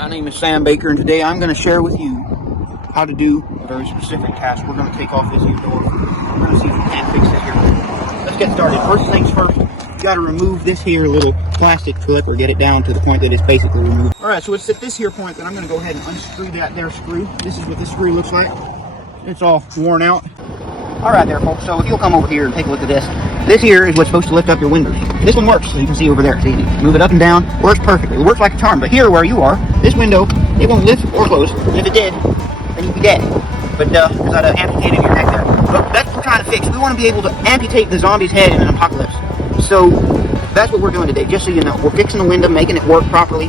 My name is Sam Baker, and today I'm going to share with you how to do a very specific task. We're going to take off this here door. We're going to see if we can fix it here. Let's get started. First things first, you got to remove this here little plastic clip or get it down to the point that it's basically removed. Alright, so it's at this here point that I'm going to go ahead and unscrew that there screw. This is what this screw looks like. It's all worn out. Alright there, folks, so if you'll come over here and take a look at this. This here is what's supposed to lift up your windows. This one works, so you can see over there. See, move it up and down, works perfectly. It works like a charm. But here where you are, this window, it won't lift or close. If it did, then you'd be dead. But because I'd have amputated your neck there. But that's what we're trying to fix. We want to be able to amputate the zombie's head in an apocalypse. So that's what we're doing today, just so you know. We're fixing the window, making it work properly.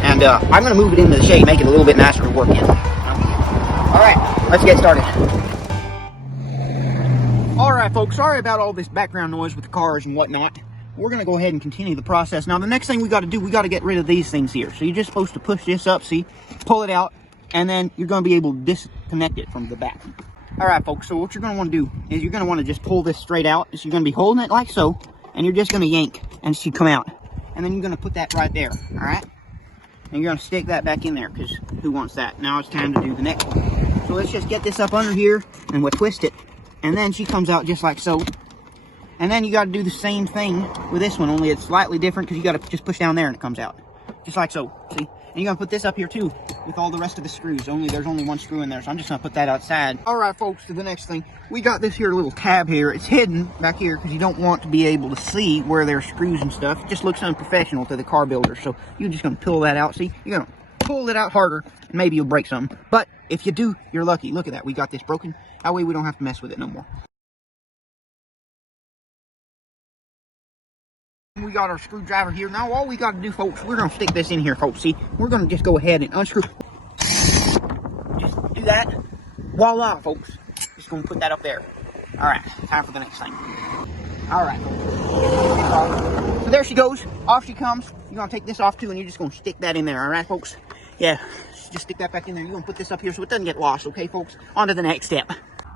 And I'm going to move it into the shade, make it a little bit nicer to work in. Alright, let's get started. Alright folks, sorry about all this background noise with the cars and whatnot. We're going to go ahead and continue the process. Now the next thing we got to do, we got to get rid of these things here. So you're just supposed to push this up, see, pull it out, and then you're going to be able to disconnect it from the back. Alright folks, so what you're going to want to do is you're going to want to just pull this straight out. So you're going to be holding it like so, and you're just going to yank, and it should come out. And then you're going to put that right there, alright? And you're going to stick that back in there, because who wants that? Now it's time to do the next one. So let's just get this up under here, and we'll twist it. And then she comes out just like so. And then you got to do the same thing with this one, only it's slightly different because you got to just push down there and it comes out. Just like so, see? And you're going to put this up here too with all the rest of the screws. There's only one screw in there, so I'm just going to put that outside. Alright folks, to the next thing. We got this here little tab here. It's hidden back here because you don't want to be able to see where there's screws and stuff. It just looks unprofessional to the car builder. So you're just going to pull that out, see? You're going to pull it out harder and maybe you'll break something. But if you do, you're lucky. Look at that. We got this broken. That way we don't have to mess with it no more. We got our screwdriver here. Now all we got to do, folks, we're going to stick this in here, folks. See, we're going to just go ahead and unscrew. Just do that. Voila, folks. Just going to put that up there. Alright, time for the next thing. Alright, folks. So there she goes. Off she comes. You're going to take this off too, and you're just going to stick that in there. Alright, folks? Yeah, just stick that back in there. You're going to put this up here so it doesn't get lost, okay, folks? On to the next step.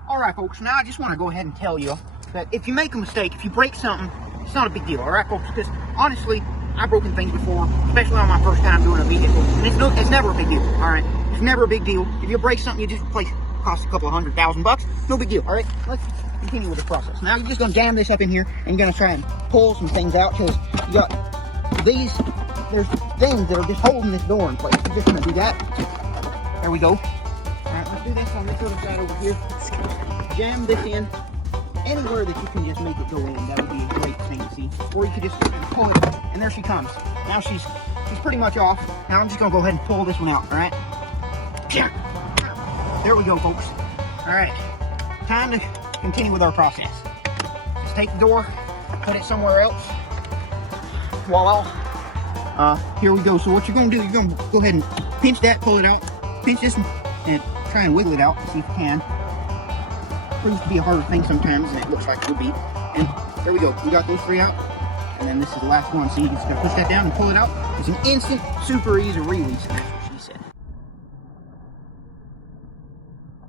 Alright, folks, now I just want to go ahead and tell you that if you make a mistake, if you break something, it's not a big deal, alright, folks? Because, honestly, I've broken things before, especially on my first time doing a vehicle. And it's never a big deal, alright? It's never a big deal. If you break something, you just replace it. It costs a couple of $100,000. No big deal, alright? Let's continue with the process. Now, you're just going to jam this up in here, and you're going to try and pull some things out, because you got these, there's things that are just holding this door in place. You're just going to do that. There we go. Alright, let's do this on this other side over here. Jam this in anywhere that you can just make it go in. That would be a great thing, see? Or you could just pull it, and there she comes. Now she's pretty much off. Now I'm just going to go ahead and pull this one out, alright? There we go, folks. Alright, time to continue with our process. Just take the door, put it somewhere else. Voila. Here we go. So what you're going to do, you're going to go ahead and pinch that, pull it out. Pinch this one, and try and wiggle it out, see if you can. Proves to be a harder thing sometimes than it looks like it would be. And there we go. We got those three out. And then this is the last one. See, you just gotta push that down and pull it out. It's an instant, super easy release. And that's what she said.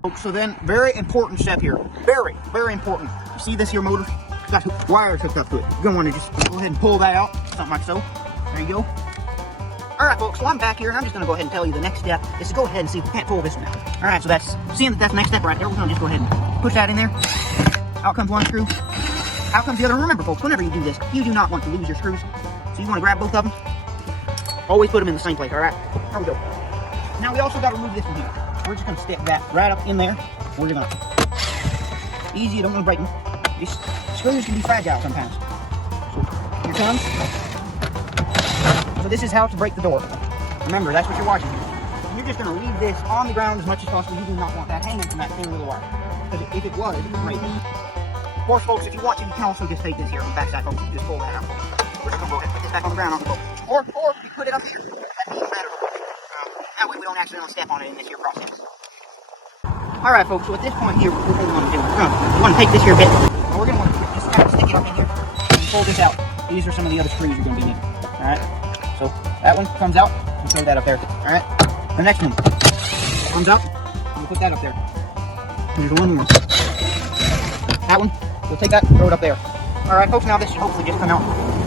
Folks, so then, very important step here. Very, very important. You see this here motor? It's got wires hooked up to it. You're gonna want to just go ahead and pull that out. Something like so. There you go. Alright folks, so I'm back here and I'm just going to go ahead and tell you the next step is to go ahead and see if we can't pull this one out. Alright, so seeing that that's the next step right there, we're going to just go ahead and push that in there. Out comes one screw. Out comes the other. Remember folks, whenever you do this, you do not want to lose your screws. So you want to grab both of them. Always put them in the same place, alright? There we go. Now we also got to remove this one here. We're just going to stick that right up in there. We're going to... Easy, you don't want to break them. These screws can be fragile sometimes. So here comes. So this is how to break the door. Remember, that's what you're watching here. And you're just going to leave this on the ground as much as possible. You do not want that hanging from that thin little wire. Because if it was, it would break it. Of course, folks, if you want to, you can also just take this here on the back side, folks. You just pull that out. We're just going to go ahead and put this back on the ground on the boat. Or you put it up here. That'd be better. That way we don't accidentally step on it in this here process. Alright, folks, so at this point here, what we're going to want to do, we want to take this here bit. And we're going to want to just kind of stick it up in here and pull this out. These are some of the other screws you're going to be needing. Alright? So that one comes out, and throw that up there. Alright? The next one comes out, and we'll put that up there. There's one more. That one, we'll take that, throw it up there. Alright folks, now this should hopefully just come out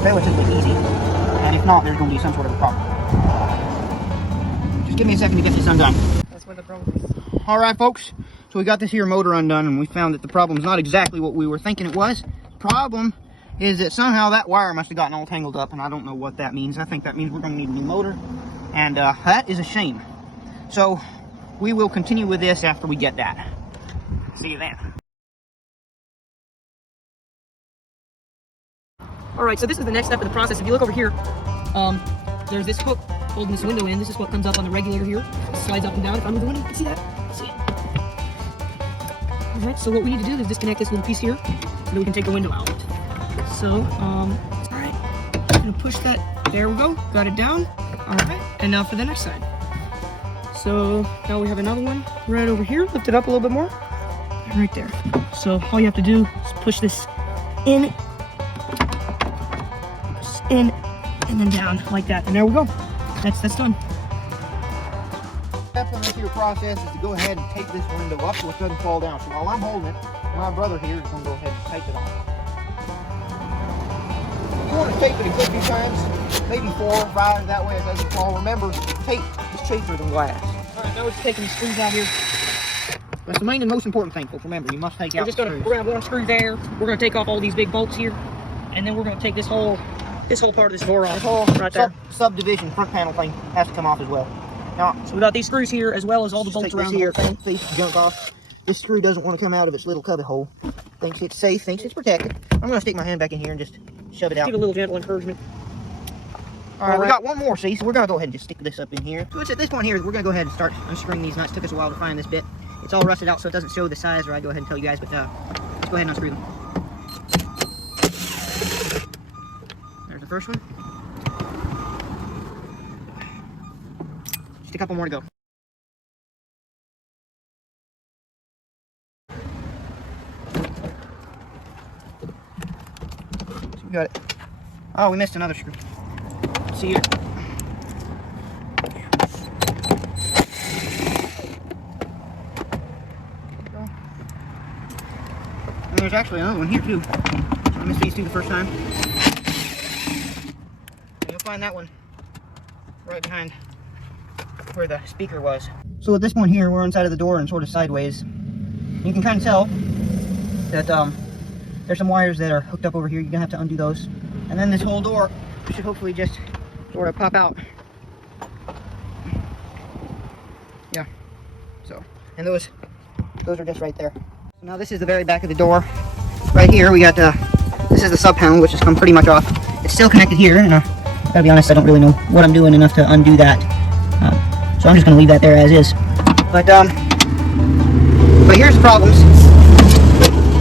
relatively easy. And if not, there's going to be some sort of a problem. Just give me a second to get this undone. That's where the problem is. All right, folks. So we got this here motor undone, and we found that the problem is not exactly what we were thinking it was. The problem is that somehow that wire must have gotten all tangled up, and I don't know what that means. I think that means we're going to need a new motor, and that is a shame. So we will continue with this after we get that. See you then. All right, so this is the next step of the process. If you look over here, there's this hook holding this window in. This is what comes up on the regulator here. It slides up and down. If I move the window, you can see that. See it? All right, so what we need to do is disconnect this little piece here so that we can take the window out. So, all right, I'm gonna push that. There we go. Got it down. All right, and now for the next side. So now we have another one right over here. Lift it up a little bit more. Right there. So all you have to do is push this in, and then down like that. And there we go. That's done. Step in this here process is to go ahead and take this window up so it doesn't fall down. So while I'm holding it, my brother here is going to go ahead and tape it on. You want to tape it a good few times, maybe 4 or 5, that way it doesn't fall. Remember, tape is cheaper than glass. Alright, now we're just taking the screws out here. That's the main and most important thing, folks. Remember, you must take out the screws. We're gonna have one screw there. We're gonna take off all these big bolts here, and then we're gonna take this whole part of this door off. This whole right there. Subdivision front panel thing has to come off as well. Now, so we got these screws here as well as all the bolts around here. Piece of junk off. This screw doesn't want to come out of its little cubby hole. Thinks it's safe. Thinks it's protected. I'm gonna stick my hand back in here and just shove it out. Give it a little gentle encouragement. All right, we got one more, see, so we're going to go ahead and just stick this up in here. So it's at this point here, we're going to go ahead and start unscrewing these nuts. It took us a while to find this bit. It's all rusted out, so it doesn't show the size, or I'd go ahead and tell you guys, but let's go ahead and unscrew them. There's the first one. Just a couple more to go. So we got it. Oh, we missed another screw. See here. And there's actually another one here too. I missed these two the first time. And you'll find that one right behind where the speaker was. So at this point here, we're inside of the door and sort of sideways. You can kind of tell that there's some wires that are hooked up over here. You're gonna have to undo those. And then this whole door should hopefully just sort of pop out. Yeah. So, and those are just right there. So now this is the very back of the door. Right here we got this is the sub panel, which has come pretty much off. It's still connected here, and gotta be honest, I don't really know what I'm doing enough to undo that. So I'm just gonna leave that there as is. But here's the problems.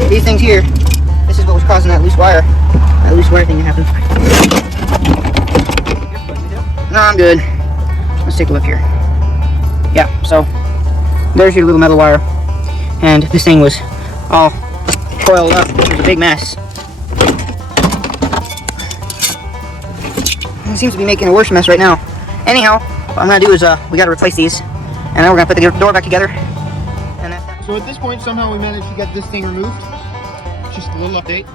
These things here. This is what was causing that loose wire thing to happen. No, I'm good. Let's take a look here. Yeah, so there's your little metal wire, and this thing was all coiled up. It was a big mess. It seems to be making a worse mess right now. Anyhow, what I'm gonna do is we gotta replace these, and then we're gonna put the door back together. And so at this point, somehow we managed to get this thing removed. Just a little update.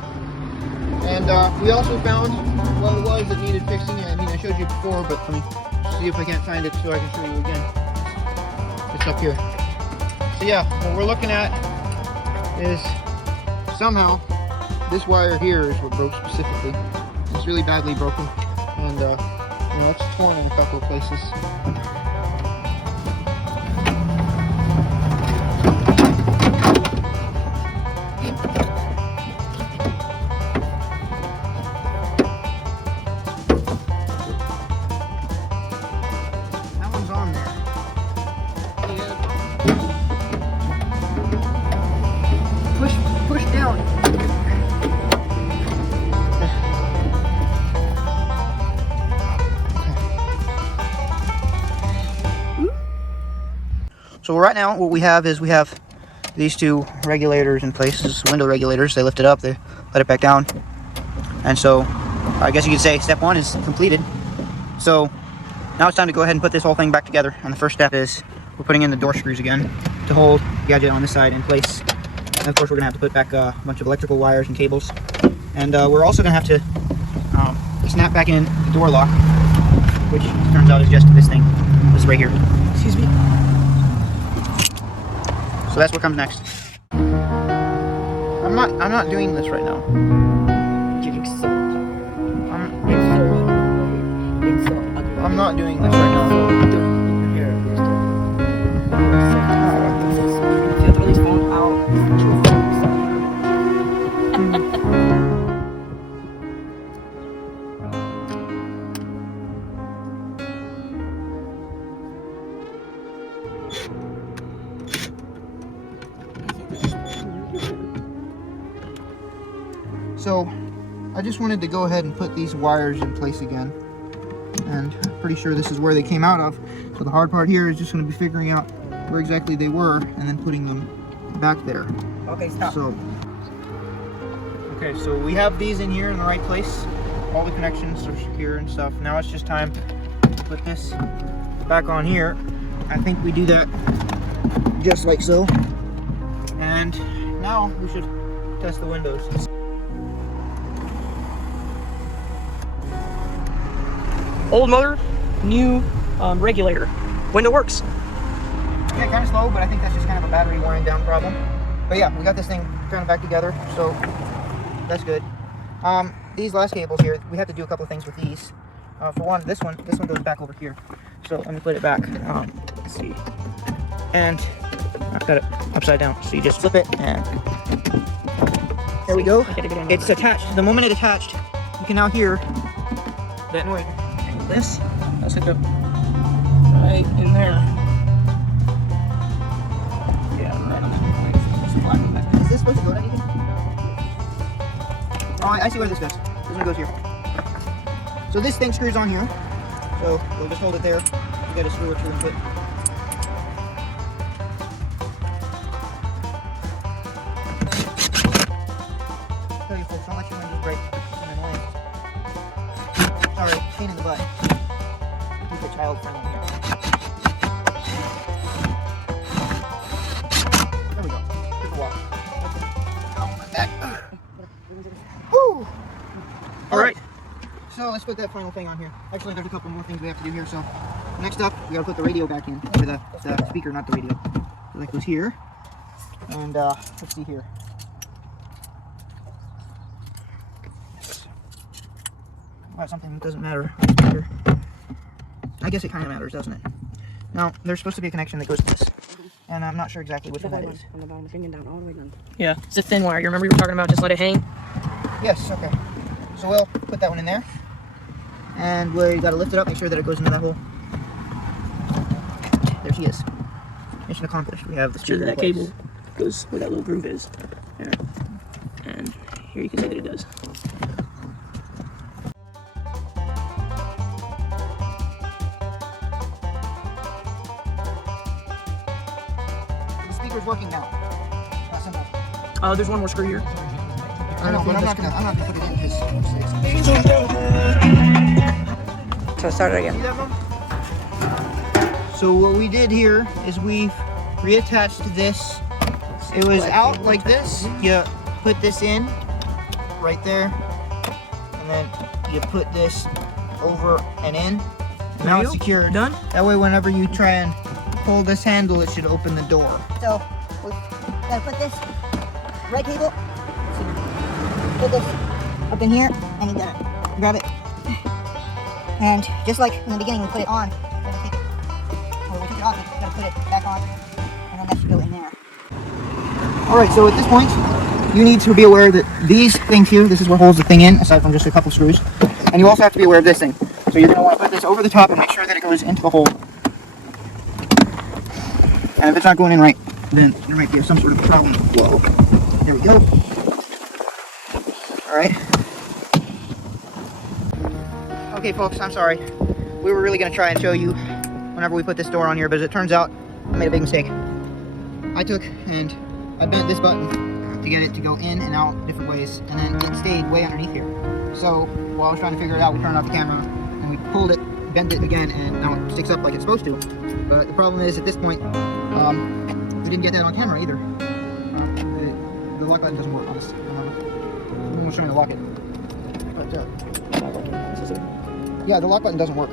And we also found what it was that needed fixing. I mean, I showed you before, but let me see if I can't find it so I can show you again. It's up here. So yeah, what we're looking at is somehow this wire here is what broke specifically. It's really badly broken, and you know, it's torn in a couple of places. Push down. So right now what we have is we have these two regulators in place. This is window regulators. They lift it up, they let it back down. And so I guess you could say step 1 is completed. So now it's time to go ahead and put this whole thing back together. And the first step is we're putting in the door screws again to hold the gadget on this side in place. And of course we're going to have to put back a bunch of electrical wires and cables. And we're also going to have to snap back in the door lock, which turns out is just this thing, this right here. Excuse me. So that's what comes next. I'm not doing this right now. Getting so I'm Being so ugly. I'm not doing this right now. Here. Feel throw these phones out. So I just wanted to go ahead and put these wires in place again, and I'm pretty sure this is where they came out of. So the hard part here is just going to be figuring out where exactly they were and then putting them back there. Okay, stop. So we have these in here in the right place. All the connections are secure and stuff. Now it's just time to put this back on here. I think we do that just like so. And now we should test the windows. Old motor, new regulator. Window works. Yeah, kind of slow, but I think that's just kind of a battery wearing down problem. But yeah, we got this thing kind of back together, so that's good. These last cables here, we have to do a couple of things with these. For one, this one goes back over here. So let me put it back. Let's see. And I've got it upside down. So you just flip it and there we go. It's attached. The moment it attached, you can now hear that noise. This, let's hook up right in there. Yeah, is this supposed to go to anything? Oh, I see where this goes. This one goes here. So this thing screws on here. So we'll just hold it there. You got a screw or two and put. Tell you folks, don't let your windows break. It's an annoyance. Sorry, pain in the butt. Keep it child friendly here. There we go. Take a walk. Woo! Alright. So let's put that final thing on here. Actually, there's a couple more things we have to do here. So next up, we gotta put the radio back in. Or the speaker, not the radio. So that goes here. And let's see here. Alright, something that doesn't matter. I guess it kind of matters, doesn't it? Now, there's supposed to be a connection that goes to this. And I'm not sure exactly which one that is. On the bottom, bring it down, all the way down. Yeah, it's a thin wire. You remember you were talking about just let it hang? Yes, okay. So we'll put that one in there. And we gotta lift it up, make sure that it goes into that hole. There she is. Mission accomplished. We have the Sure speaker that in place. cable goes where that little groove is. There. And here you can see that it does. The speaker's working now. Not simple. There's one more screw here. I know, but I'm not gonna put it in because So start it again. See that, Mom? So what we did here is we reattached this. It was out like this. You put this in right there, and then you put this over and in. Now it's secured. Done? That way, whenever you try and pull this handle, it should open the door. So we gotta put this red cable, put this up in here, and you gotta grab it. And just like in the beginning, we put it on. We take it, or we took it off, we gotta put it back on, and then that should go in there. All right. So at this point, you need to be aware that these things here, this is what holds the thing in, aside from just a couple screws. And you also have to be aware of this thing. So you're gonna want to put this over the top and make sure that it goes into the hole. And if it's not going in right, then there might be some sort of problem. Whoa. There we go. All right. Okay, folks, I'm sorry. We were really going to try and show you whenever we put this door on here, but as it turns out, I made a big mistake. I took and I bent this button to get it to go in and out different ways, and then it stayed way underneath here. So while I was trying to figure it out, we turned off the camera, and we pulled it, bent it again, and now it sticks up like it's supposed to. But the problem is, at this point, we didn't get that on camera either. The lock button doesn't work on this. Someone was trying to lock it. But, yeah, the lock button doesn't work.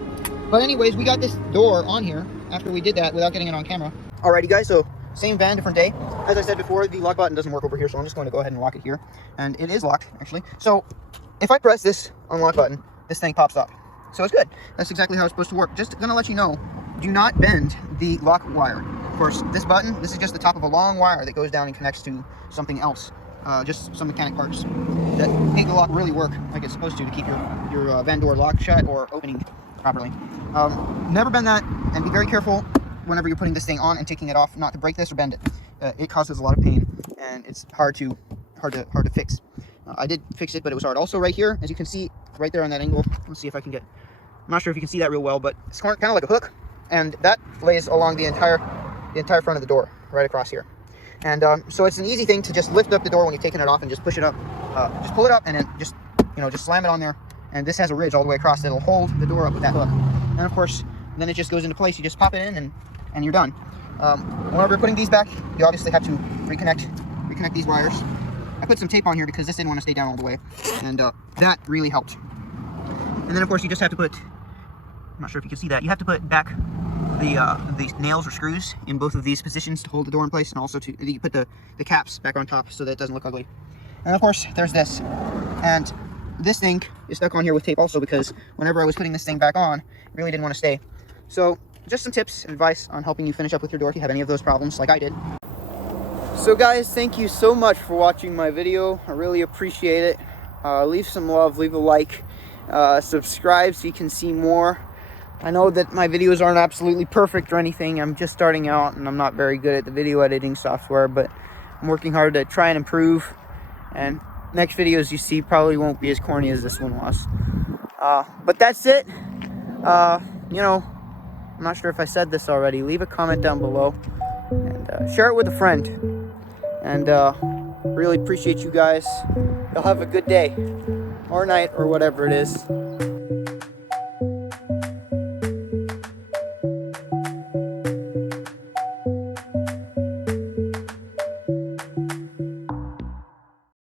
But anyways, we got this door on here after we did that without getting it on camera. Alrighty guys, so same van, different day. As I said before, the lock button doesn't work over here, so I'm just going to go ahead and lock it here. And it is locked, actually. So if I press this unlock button, this thing pops up. So it's good. That's exactly how it's supposed to work. Just gonna let you know, do not bend the lock wire. Of course, this button, this is just the top of a long wire that goes down and connects to something else. Just some mechanic parts that make the lock really work like it's supposed to keep your van door locked shut or opening properly. Never bend that, and be very careful whenever you're putting this thing on and taking it off, not to break this or bend it. It causes a lot of pain, and it's hard to fix. I did fix it, but it was hard. Also, right here, as you can see, right there on that angle. Let's see if I can get. I'm not sure if you can see that real well, but it's kind of like a hook, and that lays along the entire front of the door, right across here. And so it's an easy thing to just lift up the door when you've taken it off and just push it up, just pull it up, and then just slam it on there. And this has a ridge all the way across that'll hold the door up with that hook. And of course, then it just goes into place. You just pop it in, and you're done. Whenever you're putting these back, you obviously have to reconnect these wires. I put some tape on here because this didn't want to stay down all the way, and that really helped. And then of course you just have to put, I'm not sure if you can see that, you have to put back the nails or screws in both of these positions to hold the door in place, and also you put the caps back on top so that it doesn't look ugly. And of course there's this, and this thing is stuck on here with tape also because whenever I was putting this thing back on, it really didn't want to stay. So just some tips and advice on helping you finish up with your door if you have any of those problems like I did. So guys, thank you so much for watching my video. I really appreciate it. Leave some love, leave a like, subscribe so you can see more. I know that my videos aren't absolutely perfect or anything. I'm just starting out and I'm not very good at the video editing software, but I'm working hard to try and improve. And next videos you see probably won't be as corny as this one was. But that's it. I'm not sure if I said this already. Leave a comment down below and share it with a friend. And really appreciate you guys. You'll have a good day or night or whatever it is.